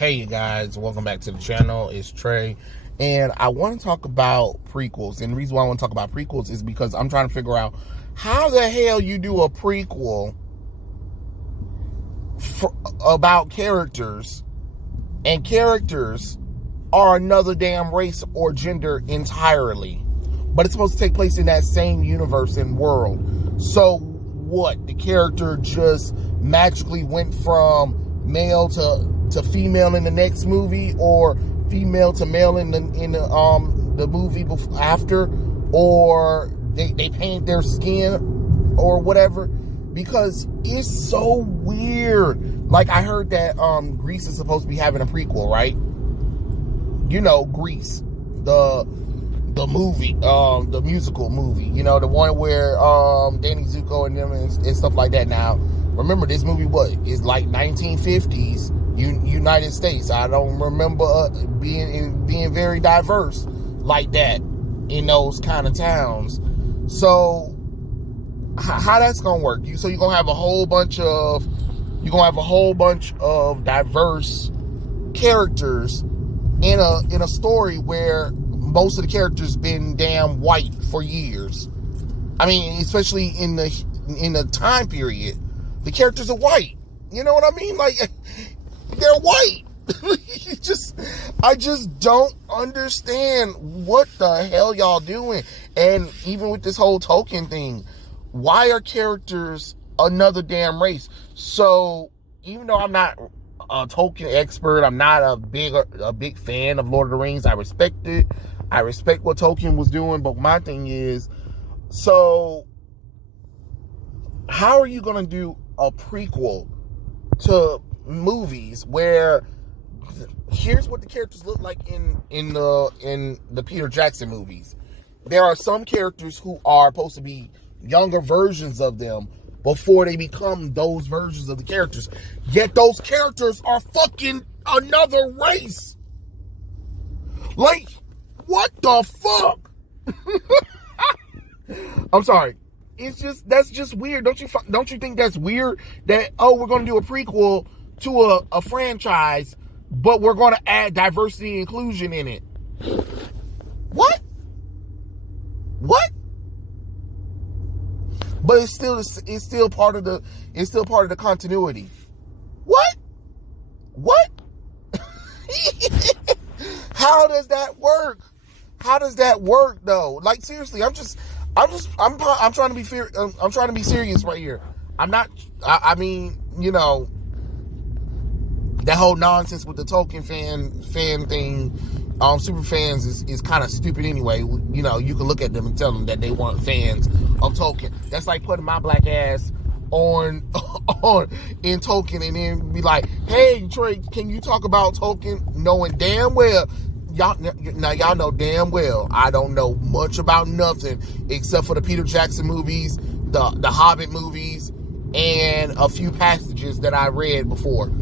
Hey you guys, welcome back to the channel. It's Trey, and I want to talk about prequels. And the reason why I want to talk about prequels is because I'm trying to figure out how the hell you do a prequel about characters, and characters are another damn race or gender entirely, but it's supposed to take place in that same universe and world. So what? The character just magically went from male to female in the next movie, or female to male in the movie after, or they paint their skin or whatever, because it's so weird. Like, I heard that Grease is supposed to be having a prequel, right? You know, Grease, the movie, the musical movie, you know, the one where Danny Zuko and them and stuff like that. Now, remember, this movie is like 1950s United States. I don't remember being very diverse like that in those kind of towns. So how that's gonna work? So you're gonna have a whole bunch of diverse characters in a story where most of the characters been damn white for years. I mean, especially in the time period, the characters are white. You know what I mean? Like, they're white. I just don't understand what the hell y'all doing. And even with this whole Tolkien thing, why are characters another damn race? So even though I'm not a Tolkien expert, I'm not a big fan of Lord of the Rings. I respect it. I respect what Tolkien was doing, but my thing is, so how are you gonna do a prequel to movies where here's what the characters look like in the Peter Jackson movies? There are some characters who are supposed to be younger versions of them before they become those versions of the characters. Yet those characters are fucking another race. Like, what the fuck? I'm sorry. That's just weird. Don't you think that's weird that, oh, we're going to do a prequel to a franchise, but we're going to add diversity and inclusion in it? What? But it's still part of the continuity. What? How does that work? How does that work though? Like, seriously, I'm trying to be I'm trying to be serious right here. I'm not. I mean, you know, that whole nonsense with the Tolkien fan thing, super fans is kind of stupid anyway. You know, you can look at them and tell them that they weren't fans of Tolkien. That's like putting my black ass on in Tolkien and then be like, hey Trey, can you talk about Tolkien, knowing damn well y'all know damn well I don't know much about nothing except for the Peter Jackson movies, the Hobbit movies, and a few passages that I read before.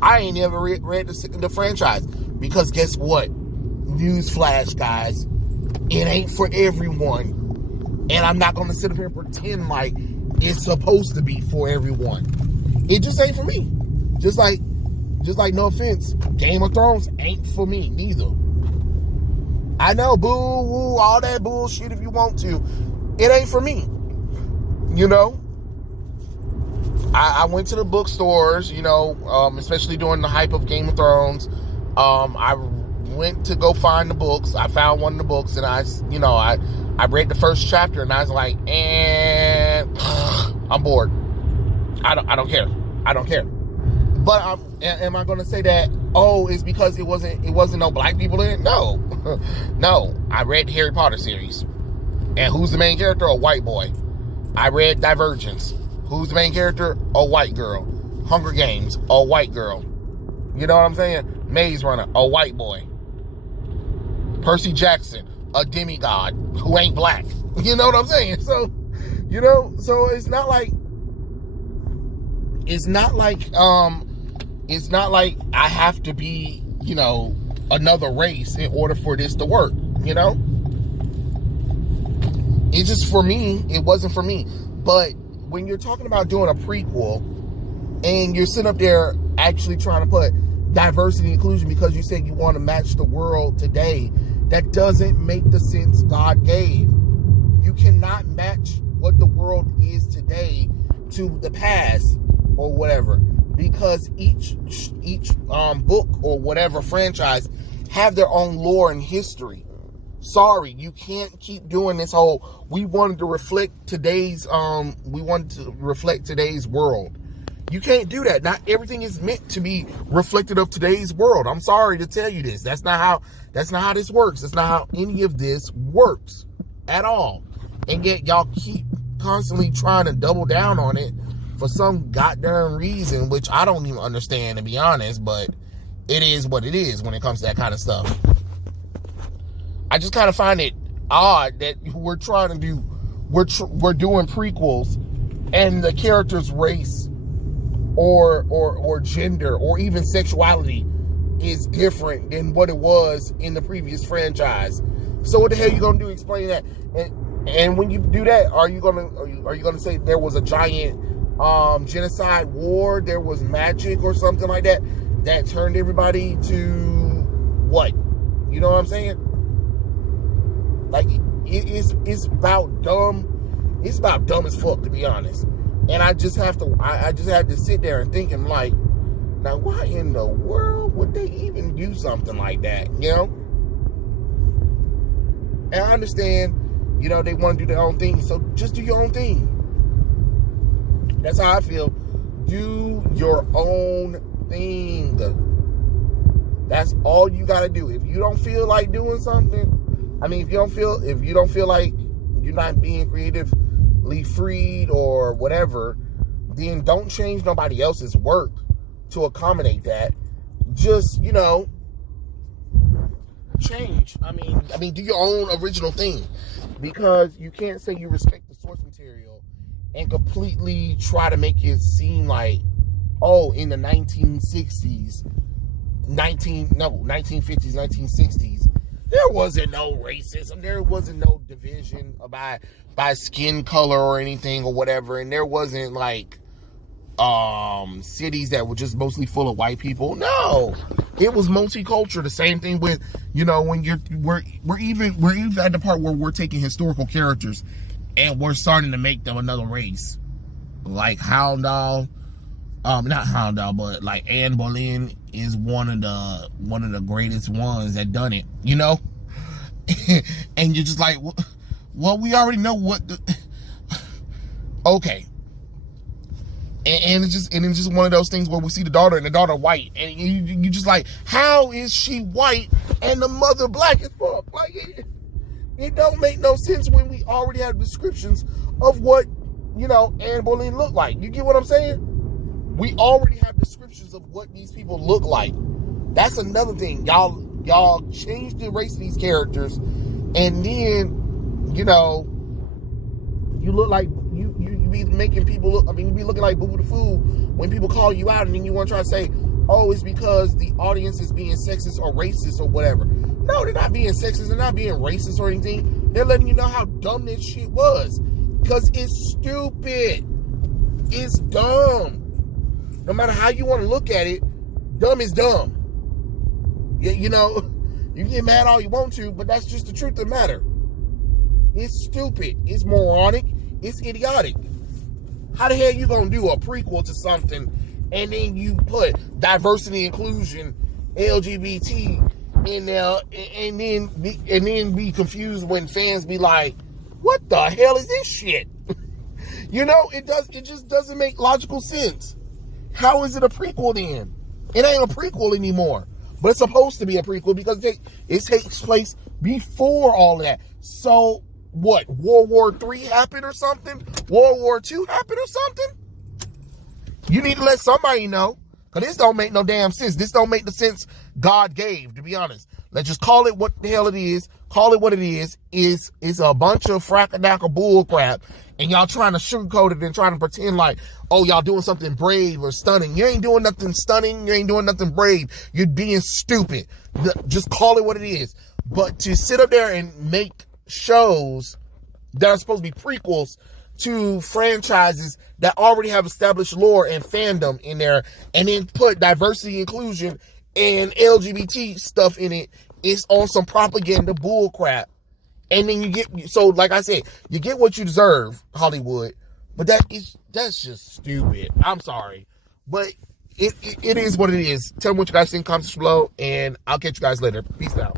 I ain't never read the franchise, because guess what? Newsflash, guys, it ain't for everyone, and I'm not gonna sit up here and pretend like it's supposed to be for everyone. It just ain't for me. Just like, no offense, Game of Thrones ain't for me neither. I know, boo woo, all that bullshit if you want to. It ain't for me. You know? I went to the bookstores, you know, especially during the hype of Game of Thrones. I went to go find the books. I found one of the books, and I read the first chapter, and I was like, and I'm bored. I don't care. But am I going to say that, oh, it's because it wasn't no black people in it? No. No. I read Harry Potter series. And who's the main character? A white boy. I read Divergence. Who's the main character? A white girl. Hunger Games, a white girl. You know what I'm saying? Maze Runner, a white boy. Like Jackson, a demigod who ain't black. You know what I'm saying? So, you know, so it's not like I have to be, you know, another race in order for this to work, you know? It's just, for me, it wasn't for me. But when you're talking about doing a prequel and you're sitting up there actually trying to put diversity and inclusion because you said you want to match the world today. That doesn't make the sense God gave. You cannot match what the world is today to the past or whatever, because each book or whatever franchise have their own lore and history. Sorry, you can't keep doing this whole we wanted to reflect today's world. You can't do that. Not everything is meant to be reflected of today's world. I'm sorry to tell you this. That's not how this works. That's not how any of this works at all. And yet y'all keep constantly trying to double down on it for some goddamn reason, which I don't even understand, to be honest, but it is what it is when it comes to that kind of stuff. I just kind of find it odd that we're doing prequels and the character's race or gender or even sexuality is different than what it was in the previous franchise. So what the hell are you gonna do? Explain that. And when you do that, are you gonna say there was a giant genocide war? There was magic or something like that turned everybody to what? You know what I'm saying? Like it's about dumb. It's about dumb as fuck, to be honest. And I just had to sit there and think, and like, now why in the world would they even do something like that? You know? And I understand, you know, they want to do their own thing, so just do your own thing. That's how I feel. Do your own thing. That's all you gotta do. If you don't feel like doing something, if you don't feel like you're not being creatively freed or whatever, then don't change nobody else's work to accommodate that. Just, you know, change. Do your own original thing, because you can't say you respect the source material and completely try to make it seem like, oh, in the 1960s, 1950s, 1960s, there wasn't no racism. There wasn't no division by skin color or anything or whatever. And there wasn't like cities that were just mostly full of white people. No, it was multicultural. The same thing with, you know, when we're even at the part where we're taking historical characters and we're starting to make them another race, like Houndall. Not Houndall, but like Anne Boleyn is one of the greatest ones that done it, you know. And you're just like, well, we already know what okay. And it's just one of those things where we see the daughter and the daughter white, and you just like, how is she white and the mother black as fuck? Like it don't make no sense when we already have descriptions of what, you know, Anne Boleyn looked like. You get what I'm saying? We already have descriptions of what these people look like. That's another thing. Y'all change the race of these characters, and then, you know, you look like you be making people look. You be looking like Boo Boo the Fool when people call you out, and then you want to try to say, oh, it's because the audience is being sexist or racist or whatever. No, they're not being sexist. They're not being racist or anything. They're letting you know how dumb this shit was, because it's stupid. It's dumb. No matter how you want to look at it, dumb is dumb. You know, you can get mad all you want to, but that's just the truth of the matter. It's stupid. It's moronic. It's idiotic. How the hell you gonna do a prequel to something and then you put diversity, inclusion, LGBT in there, and then be confused when fans be like, "What the hell is this shit?" You know, it just doesn't make logical sense. How is it a prequel then? It ain't a prequel anymore. But it's supposed to be a prequel because it takes place before all that. So, what? World War III happened or something? World War II happened or something? You need to let somebody know. Because this don't make no damn sense. This don't make the sense God gave, to be honest. Let's just call it what the hell it is. Call it what it is. It's a bunch of frackadackle bull crap. And y'all trying to sugarcoat it and trying to pretend like, oh, y'all doing something brave or stunning. You ain't doing nothing stunning. You ain't doing nothing brave. You're being stupid. Just call it what it is. But to sit up there and make shows that are supposed to be prequels to franchises that already have established lore and fandom in there, and then put diversity inclusion and LGBT stuff in it, it's on some propaganda bull crap. And then you get, so like I said, you get what you deserve, Hollywood. But that's just stupid. I'm sorry. But it is what it is. Tell me what you guys think in comments below, and I'll catch you guys later. Peace out.